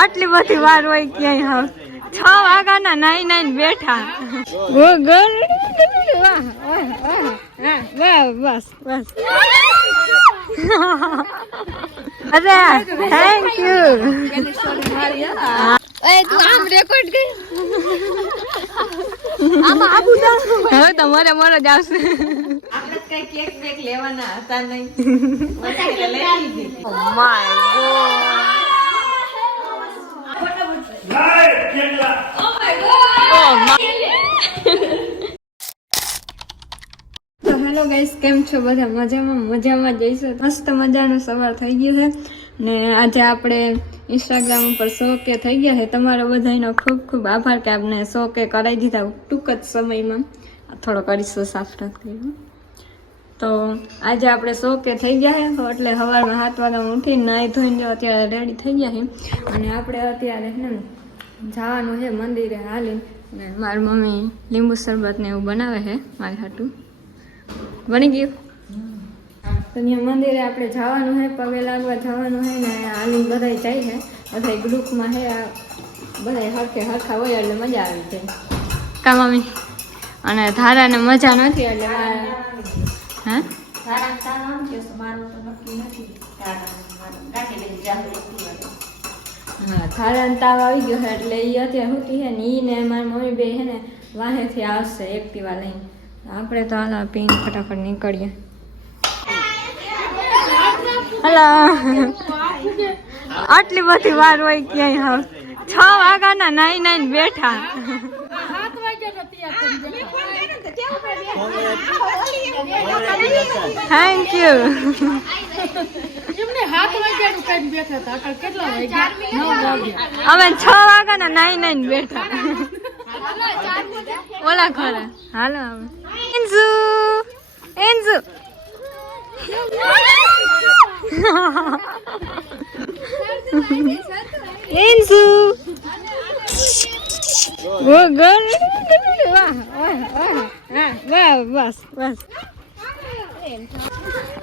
આટલી બધી વાર હોય ક્યાંય હાવ 6 વાગ્યાના નાઈ બેઠા બસ અરે થેન્ક યુ તું આમ રેકોર્ડ કરી હવે તમારે મોર જ આવશે આપણે કઈ કેક બેક લેવાના હતા નહીં માય ગોડ હેલો ગાઈસ, કેમ છો બધા? મજામાં જઈશું. મસ્ત મજાનો સવાર થઈ ગયો છે ને આજે આપણે ઇન્સ્ટાગ્રામ ઉપર 100K થઈ ગયા છે. તમારો બધાનો ખૂબ ખૂબ આભાર કે આપને 100K કરાવી દીધા ટૂંક જ સમયમાં. થોડો કરીશું સાફ કર્યું તો આજે આપણે 100K થઈ ગયા છે. એટલે સવારમાં 7 વાગ્યામાં ઉઠીને નાહી ધોઈને અત્યારે રેડી થઈ ગયા છે અને આપણે અત્યારે જવાનું છે મંદિરે હાલીને. ને મારી મમ્મી લીંબુ શરબત ને એવું બનાવે છે મારી હાટું. બની ગયું તો ત્યાં મંદિરે આપણે જવાનું છે, પગે લાગવા જવાનું છે ને હાલીને બધા જાય છે. બધા ગ્રુપમાં છે, બધા હરખા હોય એટલે મજા આવી જાય કા મમ્મી. અને ધારાને મજા નથી એટલે હા ધારાને તાવ આવી ગયો છે એટલે એ અત્યારે સુતી છે ને ઈ ને મારી મમ્મી બે છે ને વાહેથી આવશે એક્ટિવા લઈને. આપણે તો હાલ પીને ફટાફટ નીકળીએ. હલો આટલી બધી વાર હોય ક્યાંય હાવ 6 વાગ્યાના નાઈ બેઠા. Thank you. અમે 6 વાગ્યાના નાઈ બેઠા ઓલા ખરા. હાલો એન્ઝુ એન્ઝુ બસ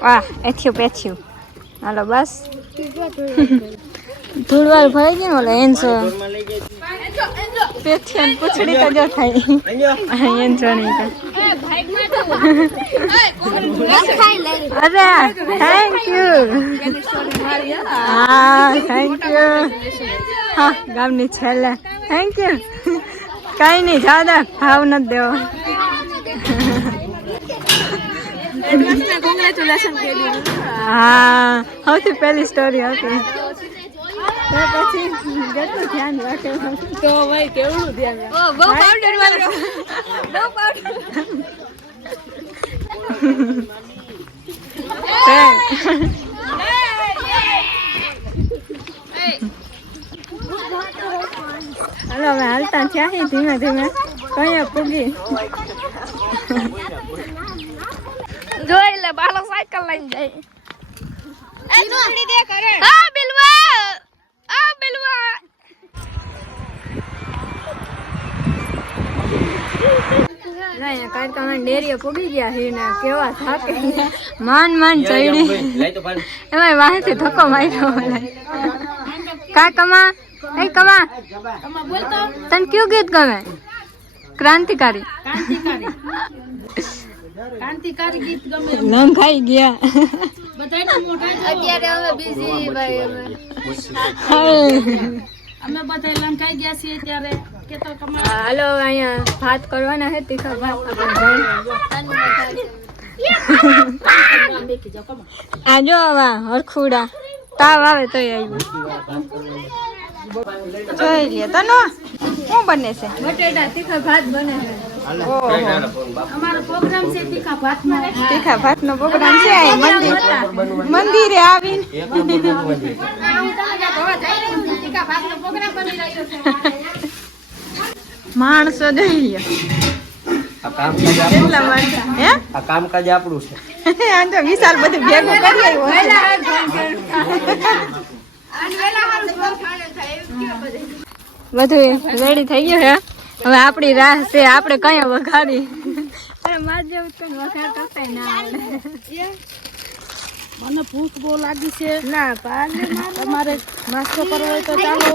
વાહ એથ્યું હાલો બસ ધૂળવાર ભરાઈ ગઈ ને ઓલા એન્ઝો પેથિયન પૂછડી તો જો થાય એન્ઝો નહીં અરે થેન્ક યુ. હા થેન્ક યુ. હા ગામની છેલ્લે થેન્ક યુ. કઈ નહીં જાદા ભાવ નથી દેવો. હા સૌથી પહેલી સ્ટોરી હતી તો પછી કેટલું ધ્યાન રાખે તો ભાઈ કેવડું ધ્યાન રાખે. બહુ પાવડર વાળો બહુ પાવડર. હાલો હવે હાલતા થયા ધીમે ધીમે કઈ પૂગી જોઈ લે બાલો સાયકલ લઈને જાય. ડેરીએ પૂગી ગયા છે ને કેવા થાકે માન ચડી એમાં વાહેથી ધક્કો માર્યો. કા કમા તને કયું ગીત ગમે? ક્રાંતિકારી ગીત ગમે. નામ ખાઈ ગયા અત્યારે અમે બીજી અમે બધા લંકાઈ ગયા છીએ ત્યારે. હાલો અહીંયા ભાત કરવાના છે તીખા ભાત. આ જો આવા હરખુડા તાવ આવે તો આવ્યું જોઈ લે. તનો શું બને છે? બટેટા તીખા ભાત બને છે. અમારો પ્રોગ્રામ છે તીખા ભાત નો પ્રોગ્રામ છે. મંદિરે આવીને માણસો જોઈ કામકાજ આપણું છે. વિશાલ બધું ભેગું કરી બધું રેડી થઈ ગયું છે. હવે આપણી રાહ છે, આપણે કઈ વઘારી માર જેવું કઈ વઘાર કરતા ના આવડે. મને ભૂખ બહુ લાગી છે ના તમારે નાસ્તો કરવો હોય તો ચાલો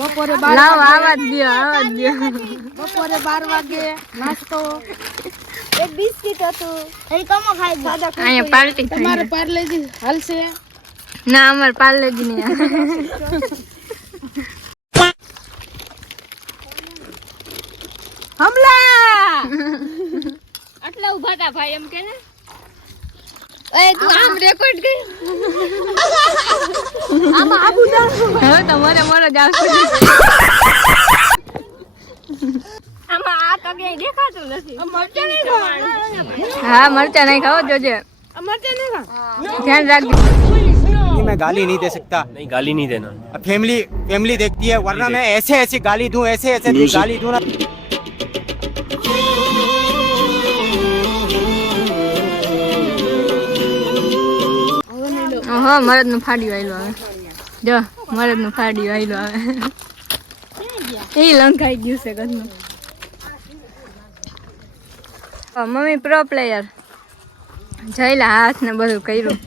બપોરે 12 લાવો આવા જ દ્યો બપોરે 12 વાગે નાસ્તો એક બિસ્કિટ હતું એ કમો ખાઈ ગયો અહીંયા પાર્ટી તમારે પાર્લેજી હાલશે ના અમાર પાર્લેજી નહીં હમલા આટલા ઉભા હતા ભાઈ એમ કે ને એ તું આમ રેકોર્ડ કર આમાં આબુ દા હવે તમારે મોરો જ આવશે આમાં આ તો ક્યાંય દેખાતું નથી મરચા નહીં ખાવા હા મરચા નહીં ખાઓ જોજે મરચા નહીં ખાવા ધ્યાન રાખજો मैं गाली नहीं दे सकता। नहीं गाली नहीं देना। अब फैमिली देखती है, वरना मैं ऐसे ऐसी गाली दूं, ऐसे गाली दूं ना। ઓહો મરદ નું ફાડ્યું આયલું આવે જો મરદ નું ફાડ્યું આયલું આવે એ લંકાઈ ગયું છે ઘરનું મમ્મી પ્રો પ્લેયર જઈલા હાથ ને બધું કર્યું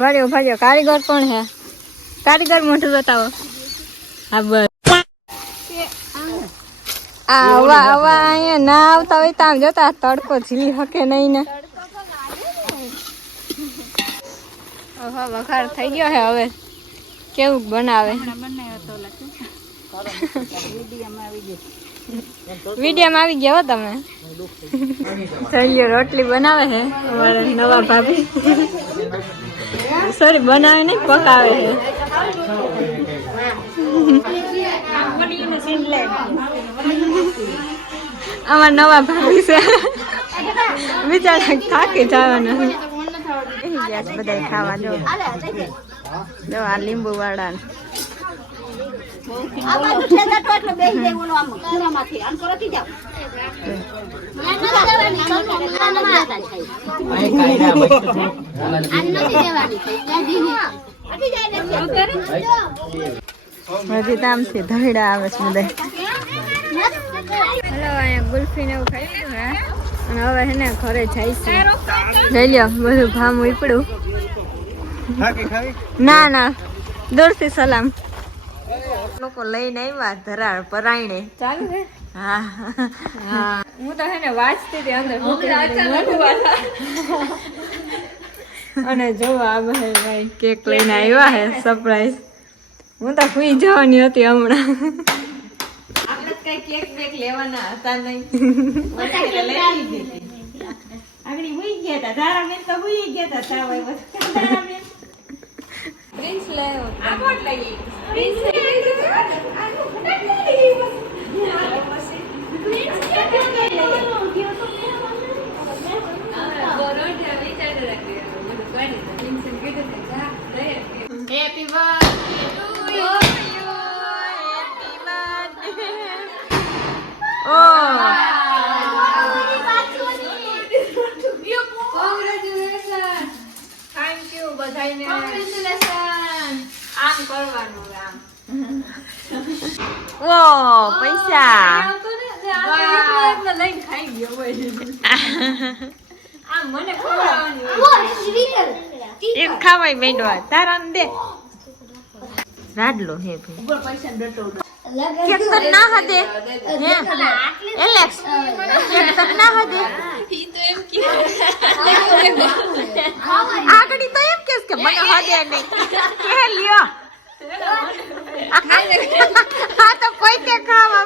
ભર્યો કારીગર કોણ હે કારીગર મોઢું બતાવો હા બસ આવા અહીંયા ના આવતા હોય તો આમ જોતા તડકો ઝીલી શકે નહીં ને ઓહો વઘાર થઈ ગયો હે હવે કેવું બનાવે વિડીયોમાં આવી ગયા હો તમે રોટલી બનાવે છે અમારા નવા ભાભી સોરી બનાવે નહીં પકાવે છે અમારા નવા ભાભી છે બિચારા થાકી જવાના બધા ખાવા જો આ લીંબુ વાળા આ બાજુ ઠેકા તો એટલે બેહી જાય ઓલો આમ કુરામાંથી આમ કરો કી જાવ હજી તામથી ધૈડા આવે છે બધા હલો અહીંયા ગુલ્ફી ને એવું ખાઈ લીધું હે અને હવે હે ને ઘરે જઈશું લઈ લ્યો બધું ભામ ઉપડું ના દૂરથી સલામ લોકો લઈને આવ્યા ધરાળ પરાયણે ચાલુ હે હા હું તો હે ને વાંચતી હતી અંદર અને જો આ ભાઈ કેક લઈને આવ્યા હે સરપ્રાઈઝ હું તો સુઈ જવાની હતી હમણાં આપણે કઈ કેક બેક લેવાના હતા નહીં આગળ હુઈ ગયા હતા ધારા બેન તો હુઈ ગયા હતા પ્રિન્સ લાવ્યો આ કોટ લઈ prince happy birthday to you happy birthday ઓ કોંગ્રેચ્યુલેશન થેન્ક યુ બધાઈને કોંગ્રેચ્યુલેશન આમ કરવાનું આમ ઓ પૈસા લઈને ખાઈ ગયો આમ મને ખવડાવવાની એક ખાવાય મેંડવા તારા દે રાડલો હે ભાઈ કેક તો ના હદે હે એલેક્સ કેક તો ના હદે ઈ તો એમ કે આગળી તો એમ કેસ કે મને હદે નહીં કે લ્યો આ તો પોતે ખાવા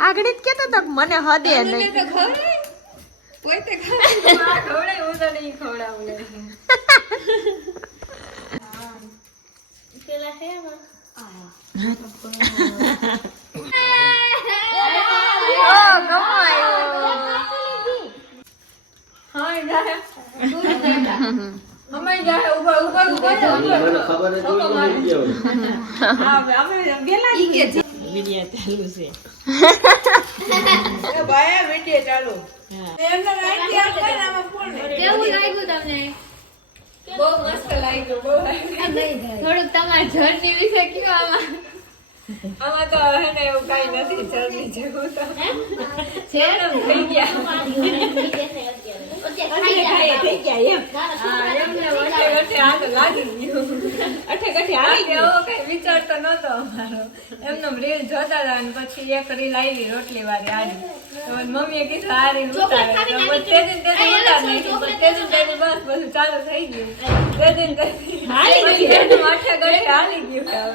આગળ જ કેતો તો મને હદે નહીં તો ખવડાય પોતે ખાવા ખવડાય હું તો નહીં ખવડાવું પેલા હે થોડુંક તમારા જર્ની વિશે કયો આમાં તો હે ને એવું કઈ નથી જર્ની જેવું તો છે થઈ ગયા થઈ ગયા એમ એમને વચ્ચે વચ્ચે આ તો લાગી ગયું. અઠે ગઠે આવી ગયો એવો કઈ વિચાર તો નતો અમારો. એમને રીલ જોતા હતા અને પછી એક રીલ આવી રોટલી વાળી આડી. તો મમ્મીએ કીધું આ રીલ ઉતારે. તો પછી તે દિન ઉતાર નાખી. પછી તે દિન બસ બધું ચાલુ થઈ ગયું. તે દિન હાલી ગયું. પછી એનું અઠે ગઠે હાલી ગયું હવે.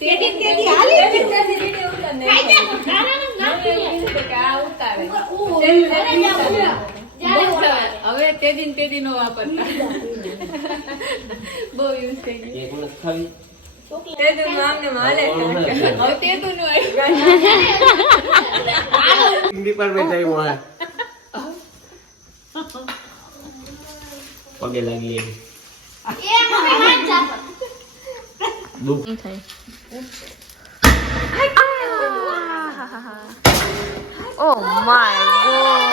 તે દી હાલી તે દિન વિડીયો ઉતાર નાખ્યો. મમ્મીએ કીધું કે આ ઉતારે. તે દિન ઉતારે. હવે તે દી નો વાપરતા બહુ યુઝ થઈ ગયું एक मिनट खावी તે દિન આમને માલે છે. હવે તે તો નું આવ્યું हिंदी पर बैठा ही हुआ है पगे लगी है दुख Oh my god.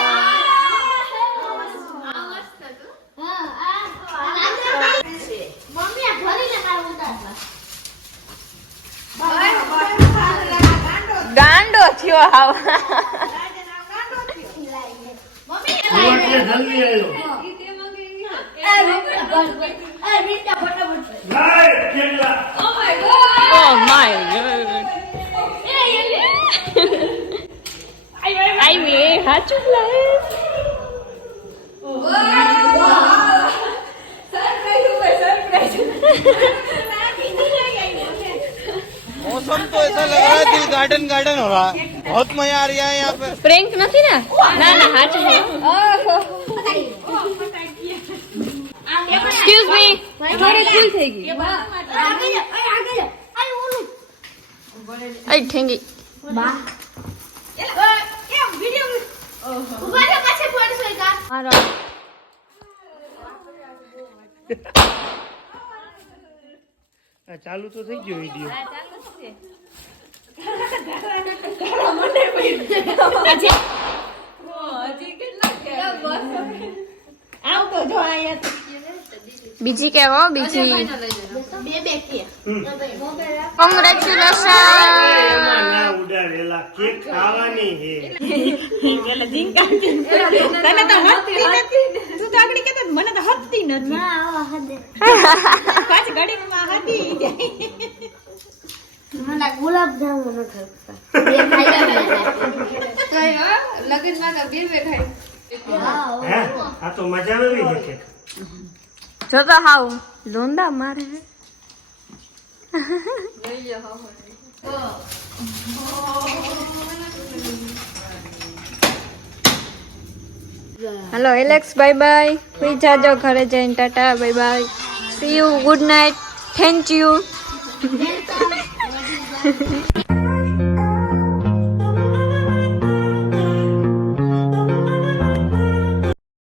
ગાંડો થયો હાવ. Oh my god. આઈ મે હાચું લાય. मौसम तो ऐसा लग रहा है दिल गार्डन गार्डन हो रहा है बहुत मजा आ रहा है यहाँ पे પ્રેન્ક નથી ને? ના ના હાચું છે. એક્સક્યુઝ મી થોડી ભૂલ થઈ ગઈ. આઈ ઠેંગી. મારો चालू तो થઈ ગયો વિડિયો બીજી કેવો બીજી કોંગ્રેચ્યુલેશન. ના ઉડાડેલા કેક ખાવાની હે તને તો હદતી નથી તું તો આગળ કહેતો મને તો હદતી નથી પાછી ઘડીમાં હદી જાય ગુલાબ જામુન લગ્નમાં તો બે ખાઈ હે આ તો મજા આવી હે કેક જો તો હાવ લોંદા મારે. Hello Alex, bye bye. સુઈ જાજો ઘરે જઈને. Tata, bye bye, C you, good night, thank you.